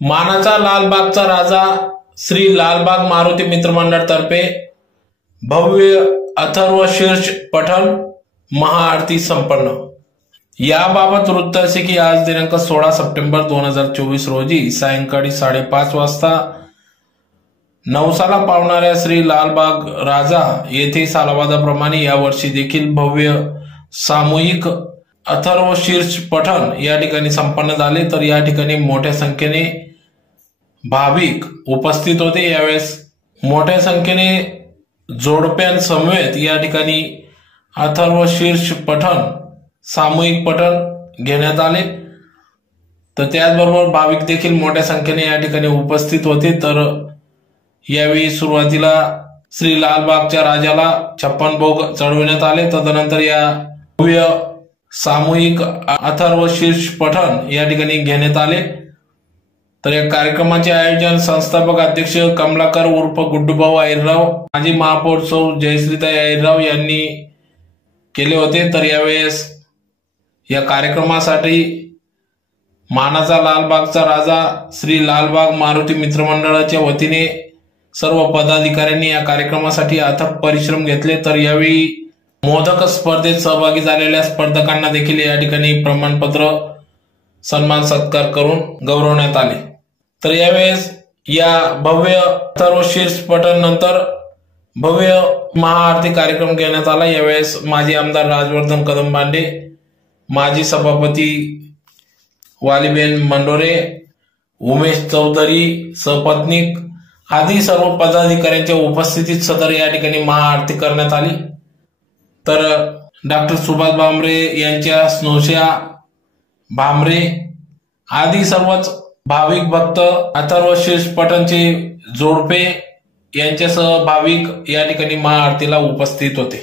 मानाचा लालबागचा राजा श्री लालबाग मारुती मित्रमंडळ तर्फे भव्य अथर्व शीर्ष पठण महाआरती संपन्न. याबाबत वृत्त असे की आज दिनांक सोळा सप्टेंबर दोन हजार चोवीस रोजी सायंकाळी साडेपाच वाजता नवसाला पावणाऱ्या श्री लालबाग राजा येथे सालावादाप्रमाणे यावर्षी देखील भव्य सामूहिक अथर्व शीर्ष पठण या ठिकाणी संपन्न झाले. तर या ठिकाणी मोठ्या संख्येने भाविक उपस्थित होते यावेळेस. मोठ्या संख्येने जोडप्यांसमवेत या ठिकाणी अथर्व शीर्ष पठण सामूहिक पठण घेण्यात आले. तर त्याचबरोबर भाविक देखील मोठ्या संख्येने या ठिकाणी उपस्थित होते. तर यावेळी सुरुवातीला श्री लालबागच्या राजाला छप्पन भोग चढविण्यात आले. तदनंतर या भव्य सामूहिक अथर्व शीर्ष पठण या ठिकाणी घेण्यात आले. तर या कार्यक्रमाचे आयोजन संस्थापक अध्यक्ष कमलाकर उर्फ गुड्डूभाऊ आयरराव माजी महापौर सौ जयश्रीताई आयरराव यांनी केले होते. तर यावेळेस या कार्यक्रमासाठी मानाचा लालबागचा राजा श्री लालबाग मारुती मित्रमंडळाच्या वतीने सर्व पदाधिकाऱ्यांनी या कार्यक्रमासाठी अथक परिश्रम घेतले. तर यावेळी मोदक स्पर्धेत सहभागी झालेल्या स्पर्धकांना देखील या ठिकाणी प्रमाणपत्र सन्मान सत्कार करून गौरवण्यात आले. तर यावेळेस या भव्य सर्वशीर्ष पठण नंतर भव्य महाआरती कार्यक्रम घेण्यात आला. यावेळेस माजी आमदार राजवर्धन कदम बांडे माजी सभापती वालीबेन मंडोरे उमेश चौधरी सपत्निक आदी सर्व पदाधिकाऱ्यांच्या उपस्थितीत सदर या ठिकाणी महाआरती करण्यात आली. तर डॉक्टर सुभाष भामरे यांच्या स्नोशा भांबरे आदी सर्वच भाविक भक्त अथर्व शीर्ष पठणचे जोडपे यांच्यासह भाविक या ठिकाणी महाआरतीला उपस्थित होते.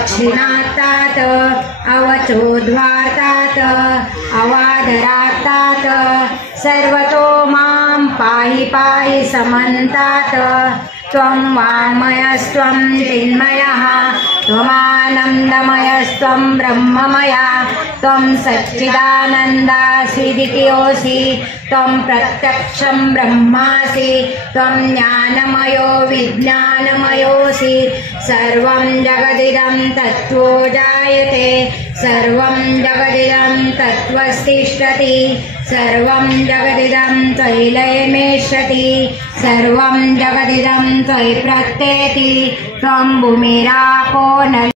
अवदक्षिणात्तात् अवचोद्वार्तात् अवादरात्तात् सर्वतो मां पाहि पाहि समन्तात् त्वं वाङ्मयस्त्वं चिन्मयः त्वमानन्दमयस्त्वं ब्रह्ममया त्वं सच्चिदानन्दासिदितियोऽसि त्वं प्रत्यक्षं ब्रह्मासि त्वं ज्ञानमयो विज्ञानमयोऽसि सर्वं जगदिदं तत्त्वो जायते सर्वं जगदिदं तत्त्वस्तिष्ठति सर्वं जगदिदं त्वयि लयमेष्यति सर्वं जगदिदं त्वयि प्रत्येति त्वं भूमिरापो न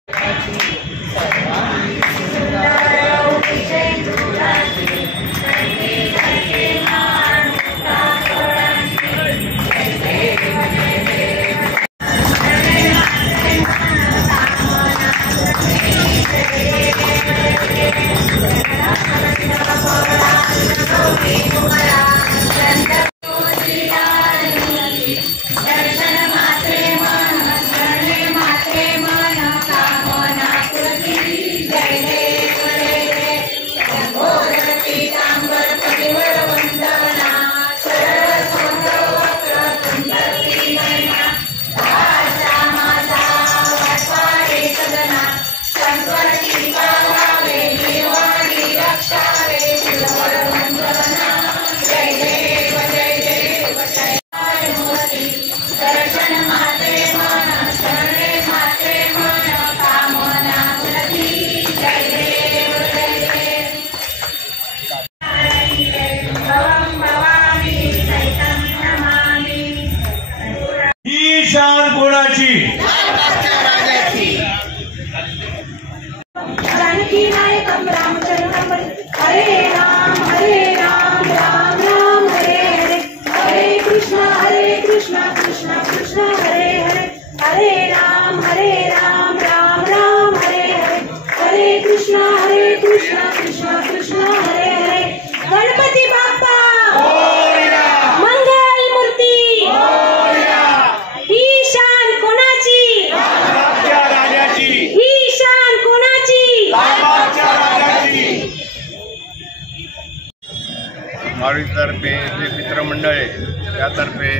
आहे त्यातर्फे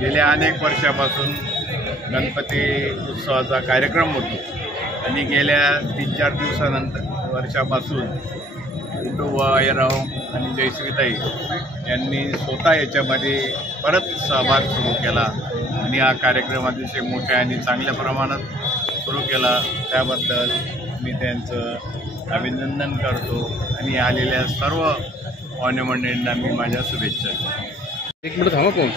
गेल्या अनेक वर्षापासून गणपती उत्सवाचा कार्यक्रम होतो. आणि गेल्या तीन चार दिवसानंतर वर्षापासून विठू अयराव आणि जयश्रीताई यांनी स्वतः याच्यामध्ये परत सहभाग सुरू केला. आणि हा कार्यक्रम अतिशय मोठ्या आणि चांगल्या प्रमाणात सुरू केला. त्याबद्दल मी त्यांचं अभिनंदन करतो. आणि आलेल्या सर्व पाहुणे मंडळींना मी माझ्या शुभेच्छा. एक मिनिट थांबा कोण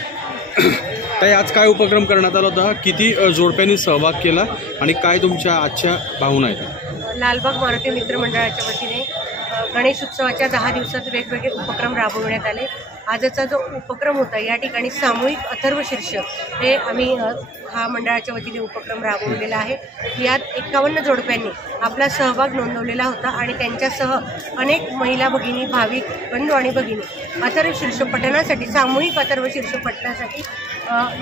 ताई आज काय उपक्रम करण्यात आला होता? किती जोडप्यांनी सहभाग केला आणि काय तुमच्या आजच्या भावना आहेत? लालबाग मारुती मित्र मंडळाच्या वतीने गणेश उत्सवाच्या दहा दिवसात वेगवेगळे उपक्रम राबवण्यात आले. आजचा जो उपक्रम होता या ठिकाणी सामूहिक अथर्व शीर्षक हे आम्ही हा मंडळाच्या वतीने उपक्रम राबवलेला आहे. यात एकावन्न जोडप्यांनी आपला सहभाग नोंदवलेला होता आणि त्यांच्यासह अनेक महिला भगिनी भाविक बंधू आणि भगिनी अथर्व शीर्षक पठणासाठी सामूहिक अथर्व शीर्षक पठणासाठी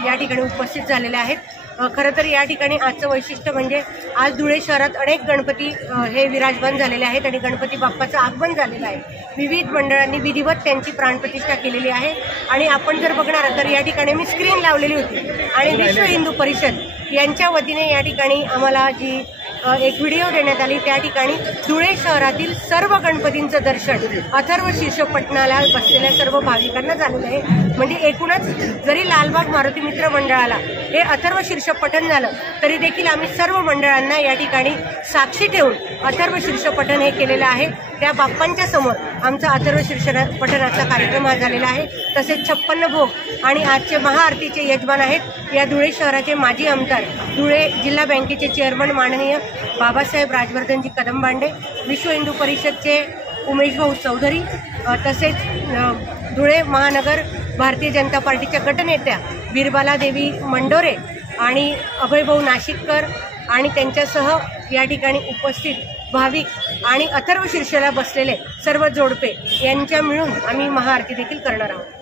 या ठिकाणी उपस्थित झालेले आहेत. खरं तर या ठिकाणी आजचं वैशिष्ट्य म्हणजे आज धुळे शहरात अनेक गणपती हे विराजमान झालेले आहेत आणि गणपती बाप्पाचं आगमन झालेलं आहे. विविध मंडळांनी विधिवत त्यांची प्राणप्रतिष्ठा केलेली आहे. आणि आपण जर बघणार तर या ठिकाणी मी स्क्रीन लावलेली होती. आणि विश्व हिंदू परिषद यांच्या वतीने या ठिकाणी आम्हाला जी एक व्हिडिओ देण्यात आली त्या ठिकाणी धुळे शहरातील सर्व गणपतींचं दर्शन अथर्व शीर्ष पटणाला बसलेल्या सर्व भाविकांना झालेलं आहे. म्हणजे एकूणच जरी लालबाग मारुती मित्र मंडळाला हे अथर्व शीर्ष पठण झालं. तरी देखील आम्ही सर्व मंडळांना या ठिकाणी साक्षी ठेवून अथर्व शीर्ष पठण हे केलेलं आहे. त्या बाप्पांच्या समोर आमचा अथर्व शीर्ष पठणाचा कार्यक्रम हा झालेला आहे. तसेच छप्पन्न भोग आणि आजचे महाआरतीचे यजमान आहेत. या धुळे शहराचे माजी आमदार धुळे जिल्हा बँकेचे चेअरमन माननीय बाबासाहेब राजवर्धनजी कदमबांडे विश्व हिंदू परिषदचे उमेश भाऊ चौधरी तसेच धुळे महानगर भारतीय जनता पार्टीच्या गटनेत्या बिरबाला देवी मंडोरे आणि अभयभाऊ नाशिककर आणि त्यांच्यासह या ठिकाणी उपस्थित भाविक आणि अथर्व शीर्षेला बसलेले सर्व जोडपे यांच्या मिळून आम्ही महाआरती देखील करणार आहोत.